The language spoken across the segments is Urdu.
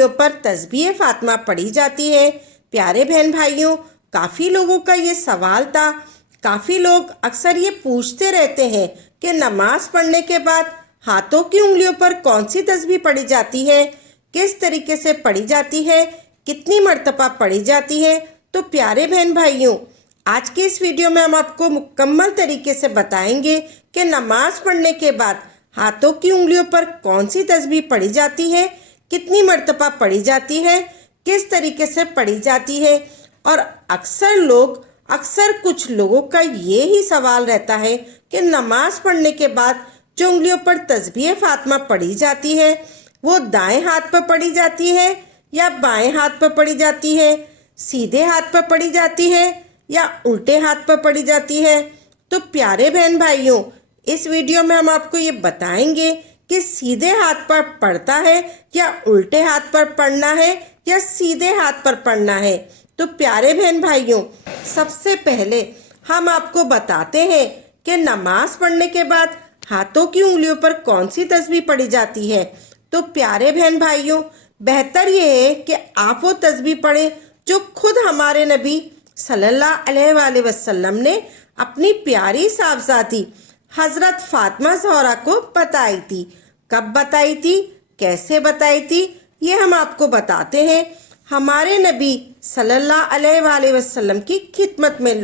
انگلیوں پر تسبیح فاطمہ پڑھی جاتی ہے؟ پیارے بہن بھائیوں، کافی لوگوں کا یہ سوال تھا، کافی لوگ اکثر یہ پوچھتے رہتے ہیں کہ نماز پڑھنے کے بعد ہاتھوں کی انگلیوں پر کون سی تسبیح پڑھی جاتی ہے، کس طریقے سے پڑھی جاتی ہے، کتنی مرتبہ پڑھی جاتی ہے۔ تو پیارے بہن بھائیوں، آج کے اس ویڈیو میں ہم آپ کو مکمل طریقے سے بتائیں گے کہ نماز پڑھنے کے بعد ہاتھوں کی انگلیوں پر کون سی تسبیح پڑھی جاتی ہے، کتنی مرتبہ پڑھی جاتی ہے، کس طریقے سے پڑھی جاتی ہے۔ اور اکثر کچھ لوگوں کا یہی سوال رہتا ہے کہ نماز پڑھنے کے بعد جو انگلیوں پر تسبیح فاطمہ پڑھی جاتی ہے وہ دائیں ہاتھ پر پڑھی جاتی ہے یا بائیں ہاتھ پر پڑھی جاتی ہے، سیدھے ہاتھ پر پڑھی جاتی ہے یا الٹے ہاتھ پر پڑھی جاتی ہے۔ تو پیارے بہن بھائیوں، اس ویڈیو میں ہم آپ کو یہ بتائیں گے کہ سیدھے ہاتھ پر پڑھتا ہے یا الٹے ہاتھ پر پڑھنا ہے یا سیدھے ہاتھ پر پڑھنا ہے۔ تو پیارے بہن بھائیوں، سب سے پہلے ہم آپ کو بتاتے ہیں کہ نماز پڑھنے کے بعد ہاتھوں کی انگلیوں پر کون سی تسبیح پڑھی جاتی ہے۔ تو پیارے بہن بھائیوں، بہتر یہ ہے کہ آپ وہ تسبیح پڑھیں جو خود ہمارے نبی صلی اللہ علیہ وآلہ وسلم نے اپنی پیاری صاحبزادی حضرت فاطمہ زہرا کو بتائی تھی۔ کب بتائی تھی، کیسے بتائی تھی، یہ ہم آپ کو بتاتے ہیں۔ ہمارے نبی صلی اللہ علیہ وآلہ وسلم کی خدمت میں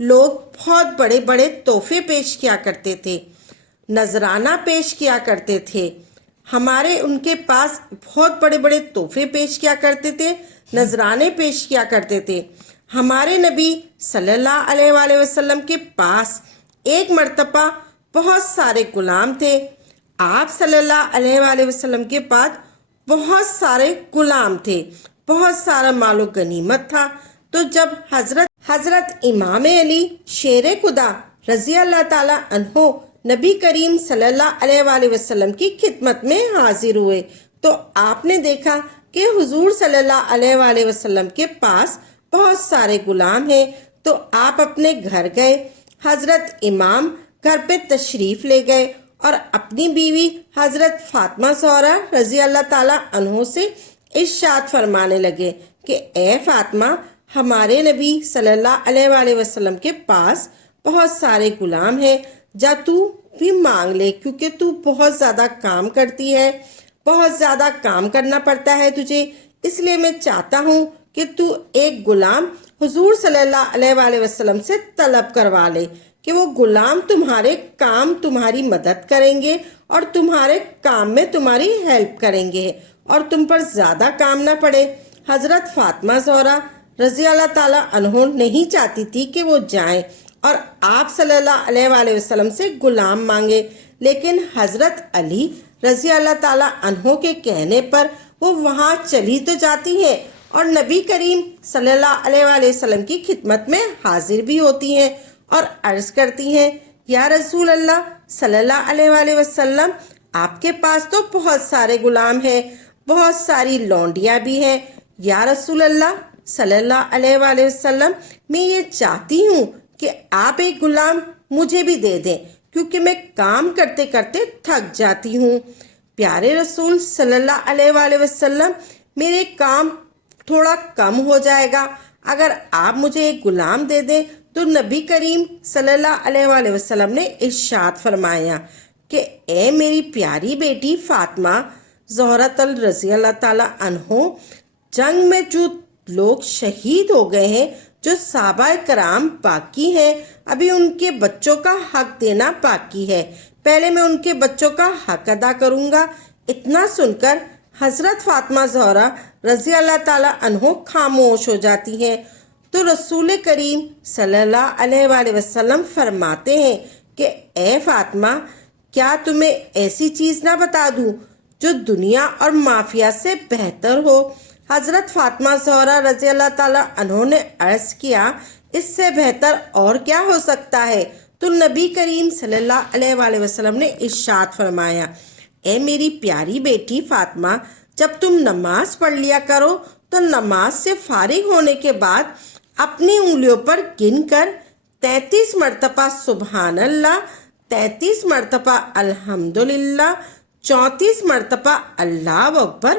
لوگ بہت بڑے بڑے تحفے پیش کیا کرتے تھے، نذرانہ پیش کیا کرتے تھے۔ ان کے پاس بہت بڑے بڑے تحفے پیش کیا کرتے تھے، نذرانے پیش کیا کرتے تھے۔ ہمارے نبی صلی اللہ علیہ وآلہ وسلم کے پاس ایک مرتبہ بہت سارے غلام تھے۔ آپ صلی اللہ علیہ وآلہ وسلم کے پاس بہت سارے غلام تھے، بہت سارا مال و غنیمت تھا۔ تو جب حضرت امام علی شیر خدا رضی اللہ تعالیٰ عنہ نبی کریم صلی اللہ علیہ وآلہ وسلم کی خدمت میں حاضر ہوئے تو آپ نے دیکھا کہ حضور صلی اللہ علیہ وآلہ وسلم کے پاس بہت سارے غلام ہیں۔ تو آپ اپنے گھر گئے، حضرت امام گھر پہ تشریف لے گئے اور اپنی بیوی حضرت فاطمہ زہرا رضی اللہ تعالیٰ عنہ سے ارشاد فرمانے لگے کہ اے فاطمہ، ہمارے نبی صلی اللہ علیہ وآلہ وسلم کے پاس بہت سارے غلام ہیں، جا تو بھی مانگ لے، کیونکہ تو بہت زیادہ کام کرتی ہے، بہت زیادہ کام کرنا پڑتا ہے تجھے، اس لیے میں چاہتا ہوں کہ تو ایک غلام حضور صلی اللہ علیہ وآلہ وسلم سے طلب کروا لے کہ وہ غلام تمہارے کام تمہاری مدد کریں گے اور تمہارے کام میں تمہاری ہیلپ کریں گے اور تم پر زیادہ کام نہ پڑے۔ حضرت فاطمہ زہرا رضی اللہ تعالیٰ عنہ نہیں چاہتی تھی کہ وہ جائیں اور آپ صلی اللہ علیہ وآلہ وسلم سے غلام مانگے، لیکن حضرت علی رضی اللہ تعالیٰ عنہ کے کہنے پر وہ وہاں چلی تو جاتی ہیں اور نبی کریم صلی اللہ علیہ وآلہ وسلم کی خدمت میں حاضر بھی ہوتی ہیں اور عرض کرتی ہیں، یا رسول اللہ صلی اللہ علیہ وآلہ وسلم، آپ کے پاس تو بہت سارے غلام ہیں، بہت ساری لونڈیاں بھی ہیں، یا رسول اللہ صلی اللہ علیہ وآلہ وسلم، میں یہ چاہتی ہوں کہ آپ ایک غلام مجھے بھی دے دیں، کیونکہ میں کام کرتے کرتے تھک جاتی ہوں۔ پیارے رسول صلی اللہ علیہ وآلہ وسلم، میرے کام تھوڑا کم ہو جائے گا اگر آپ مجھے ایک غلام دے دیں۔ تو نبی کریم صلی اللہ علیہ وآلہ وسلم نے ارشاد فرمایا کہ اے میری پیاری بیٹی فاطمہ زہرا رضی اللہ تعالیٰ عنہ، جنگ میں جو لوگ شہید ہو گئے ہیں، جو صحابہ کرام باقی ہیں، ابھی ان کے بچوں کا حق دینا باقی ہے، پہلے میں ان کے بچوں کا حق ادا کروں گا۔ اتنا سن کر حضرت فاطمہ زہرا رضی اللہ تعالیٰ عنہ خاموش ہو جاتی ہیں۔ تو رسول کریم صلی اللہ علیہ وآلہ وسلم فرماتے ہیں کہ اے فاطمہ، کیا تمہیں ایسی چیز نہ بتا دوں جو دنیا اور مافیا سے بہتر ہو؟ حضرت فاطمہ زہرا رضی اللہ تعالیٰ عنہ نے عرض کیا، اس سے بہتر اور کیا ہو سکتا ہے؟ تو نبی کریم صلی اللہ علیہ وآلہ وسلم نے ارشاد فرمایا، اے میری پیاری بیٹی فاطمہ، جب تم نماز پڑھ لیا کرو تو نماز سے فارغ ہونے کے بعد اپنی انگلیوں پر گن کر 33 مرتبہ سبحان اللہ، 33 مرتبہ الحمدللہ، 34 مرتبہ اللہ اکبر